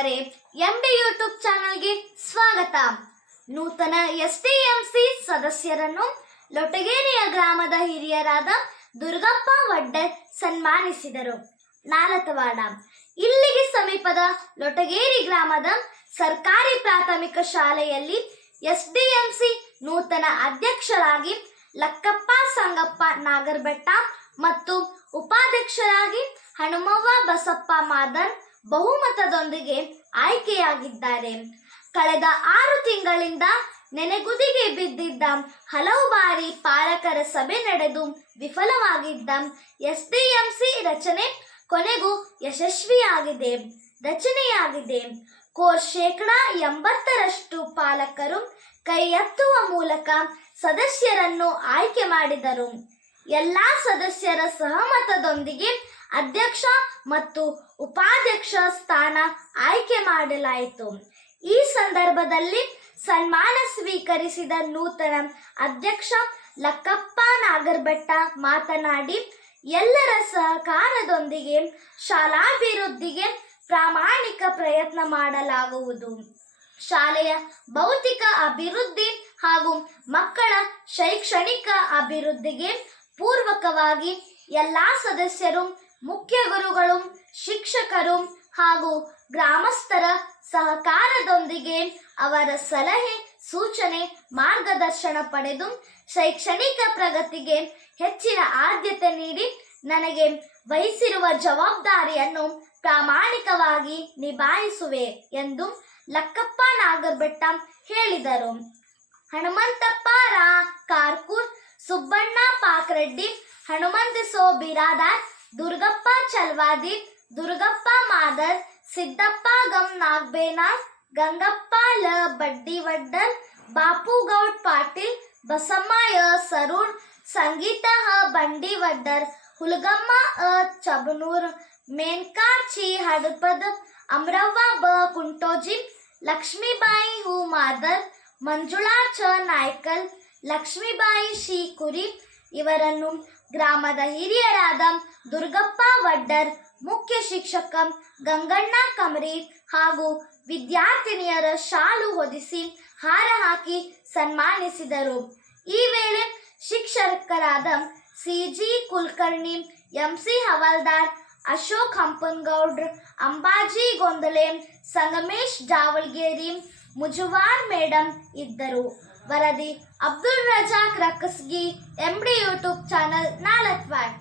ವೀಕ್ಷಕರೇ, MD YouTube ಚಾನಲ್ಗೆ ಸ್ವಾಗತ. ನೂತನ ಎಸ್ಡಿಎಂಸಿ ಸದಸ್ಯರನ್ನು ಲೊಟಗೇರಿಯ ಗ್ರಾಮದ ಹಿರಿಯರಾದ ದುರ್ಗಪ್ಪ ವಡ್ಡರ್ ಸನ್ಮಾನಿಸಿದರು. ನಾಲತವಾಡ ಇಲ್ಲಿಗೆ ಸಮೀಪದ ಲೊಟಗೇರಿ ಗ್ರಾಮದ ಸರ್ಕಾರಿ ಪ್ರಾಥಮಿಕ ಶಾಲೆಯಲ್ಲಿ ಎಸ್ಡಿಎಂಸಿ ನೂತನ ಅಧ್ಯಕ್ಷರಾಗಿ ಲಕ್ಕಪ್ಪ ಸಂಗಪ್ಪ ನಾಗರಬೆಟ್ಟ ಮತ್ತು ಉಪಾಧ್ಯಕ್ಷರಾಗಿ ಹನುಮವ್ವ ಬಸಪ್ಪ ಮಾದರ್ ಬಹುಮತದೊಂದಿಗೆ ಆಯ್ಕೆಯಾಗಿದ್ದಾರೆ. ಕಳೆದ 6 ತಿಂಗಳಿಂದ ನೆನೆಗುದಿಗೆ ಬಿದ್ದಿದ್ದ ಹಲವು ಬಾರಿ ಪಾಲಕರ ಸಭೆ ನಡೆದು ವಿಫಲವಾಗಿದ್ದ ಎಸ್ಡಿಎಂಸಿ ರಚನೆ ಕೊನೆಗೂ ರಚನೆಯಾಗಿದೆ. ಕೋರ್ಸ್ 80% ಪಾಲಕರು ಕೈ ಎತ್ತುವ ಮೂಲಕ ಸದಸ್ಯರನ್ನು ಆಯ್ಕೆ ಮಾಡಿದರು. ಎಲ್ಲಾ ಸದಸ್ಯರ ಸಹಮತದೊಂದಿಗೆ ಅಧ್ಯಕ್ಷ ಮತ್ತು ಉಪಾಧ್ಯಕ್ಷ ಸ್ಥಾನ ಆಯ್ಕೆ ಮಾಡಲಾಯಿತು. ಈ ಸಂದರ್ಭದಲ್ಲಿ ಸನ್ಮಾನ ಸ್ವೀಕರಿಸಿದ ನೂತನ ಅಧ್ಯಕ್ಷ ಲಕ್ಕಪ್ಪ ನಾಗರಬೆಟ್ಟ ಮಾತನಾಡಿ, ಎಲ್ಲರ ಸಹಕಾರದೊಂದಿಗೆ ಶಾಲಾಭಿವೃದ್ಧಿಗೆ ಪ್ರಾಮಾಣಿಕ ಪ್ರಯತ್ನ ಮಾಡಲಾಗುವುದು. ಶಾಲೆಯ ಭೌತಿಕ ಅಭಿವೃದ್ಧಿ ಹಾಗೂ ಮಕ್ಕಳ ಶೈಕ್ಷಣಿಕ ಅಭಿವೃದ್ಧಿಗೆ ಪೂರ್ವಕವಾಗಿ ಎಲ್ಲಾ ಸದಸ್ಯರು, ಮುಖ್ಯ ಗುರುಗಳು, ಶಿಕ್ಷಕರು ಹಾಗೂ ಗ್ರಾಮಸ್ಥರ ಸಹಕಾರದೊಂದಿಗೆ ಅವರ ಸಲಹೆ, ಸೂಚನೆ, ಮಾರ್ಗದರ್ಶನ ಪಡೆದು ಶೈಕ್ಷಣಿಕ ಪ್ರಗತಿಗೆ ಹೆಚ್ಚಿನ ಆದ್ಯತೆ ನೀಡಿ ನನಗೆ ವಹಿಸಿರುವ ಜವಾಬ್ದಾರಿಯನ್ನು ಪ್ರಾಮಾಣಿಕವಾಗಿ ನಿಭಾಯಿಸುವೆ ಎಂದು ಲಕ್ಕಪ್ಪ ನಾಗರಬೆಟ್ಟ ಹೇಳಿದರು. ಹನುಮಂತಪ್ಪ ರಾ ಕಾರ್ಕೂರ್, ಸುಬ್ಬಣ್ಣ ಪಾಕ್ರೆಡ್ಡಿ, ಹನುಮಂತಸೋ ಬಿರಾದಾರ್, ದುರ್ಗಪ್ಪ ಚಲ್ವಾದಿ, ದುರ್ಗಪ್ಪ ಮಾದರ್, ಸಿದ್ದಪ್ಪ ಗಂ ನಾಗಬೇನಾಳ್, ಗಂಗಪ್ಪ ಲ ಬಡ್ಡಿವಡ್ಡರ್, ಬಾಪುಗೌಡ್ ಪಾಟೀಲ್, ಬಸಮ್ಮ ಯ ಸರೂರ್, ಸಂಗೀತ ಹ ಬಂಡಿವಡ್ಡರ್, ಹುಲಗಮ್ಮ ಅ ಚಬನೂರ್, ಮೇನ್ಕಾ ಚಿ ಹಡಪದ್, ಅಮ್ರವ್ವ ಬ ಕುಂಟೋಜಿ, ಲಕ್ಷ್ಮೀಬಾಯಿ ಹೂ ಮಾದರ್, ಮಂಜುಳಾ ಚ ನಾಯ್ಕಲ್, ಲಕ್ಷ್ಮೀಬಾಯಿ ಶಿ ಕುರಿ ಇವರನ್ನು ಗ್ರಾಮದ ಹಿರಿಯರಾದ ದುರ್ಗಪ್ಪ ವಡ್ಡರ್, ಮುಖ್ಯ ಶಿಕ್ಷಕ ಗಂಗಣ್ಣ ಕಮರಿ ಹಾಗೂ ವಿದ್ಯಾರ್ಥಿನಿಯರ ಶಾಲು ಹೊದಿಸಿ ಹಾರ ಹಾಕಿ ಸನ್ಮಾನಿಸಿದರು. ಈ ವೇಳೆ ಶಿಕ್ಷಕರಾದ CG Kulkarni, MC Havaldar, Ashok Hampanagoudra, Ambaji Gondale, Sangamesh Javalgeri, Mujuvar madam ಇದ್ದರು. ವರದಿ Abdul Razak Rakkasgi, MD YouTube channel, Nalatwad.